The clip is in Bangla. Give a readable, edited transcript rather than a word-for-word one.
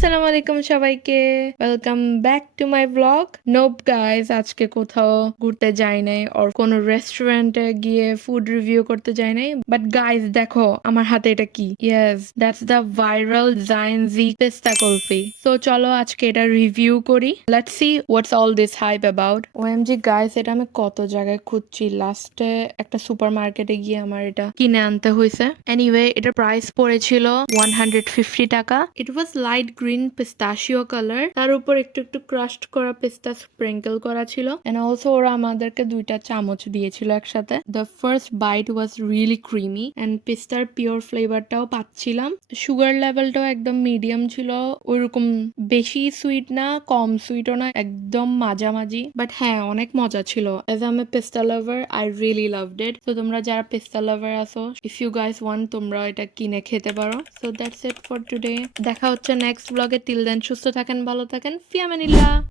আসসালামু আলাইকুম সবাইকে। Welcome back to my blog. Nope guys, আজকে কোথাও ঘুরতে যাই নাই আর কোনো রেস্টুরেন্টে গিয়ে ফুড রিভিউ করতে যাই নাই। বাট গাইস দেখো আমার হাতে এটা কি। Yes, that's the viral giant জি পেস্তা কুলফি। সো চলো আজকে এটা রিভিউ করি। Let's see what's all this hype about. OMG guys, এটা আমি কত জায়গায় খুঁজছি, লাস্টে একটা সুপার মার্কেটে গিয়ে আমার এটা কিনে আনতে হয়েছে। এনিওয়ে, এটার প্রাইস পড়েছিল 150 টাকা। ইট ওয়াজ লাইট গ্রিন পিস্তাশিও কালার, তার উপর একটু একটু ক্রাশড করা পিস্তা স্প্রিঙ্কল করা ছিল। এন্ড অলসো ওরা আমাদেরকে 2টা চামচ দিয়েছিল একসাথে। The first bite was really creamy and পিস্তার পিওর ফ্লেভারটাও পাচ্ছিলাম। সুগার লেভেলটাও একদম মিডিয়াম ছিল, ওইরকম বেশি সুইট না, কম সুইটও না, একদম মাঝামাঝি। বাট হ্যাঁ, অনেক মজা ছিল। এজ আম এ পিস্তা লাভার, আই রিয়েলি লাভড ইট। তো তোমরা যারা পিস্তা লাভার আছো, ইফ ইউ গাইস ওয়ান্ট, তোমরা এটা কিনে খেতে পারো। So that's it for today. দেখা হচ্ছে নেক্সট ব্লগে। টিল দেন সুস্থ থাকেন, ভালো থাকেন, ফি আমানিল্লাহ।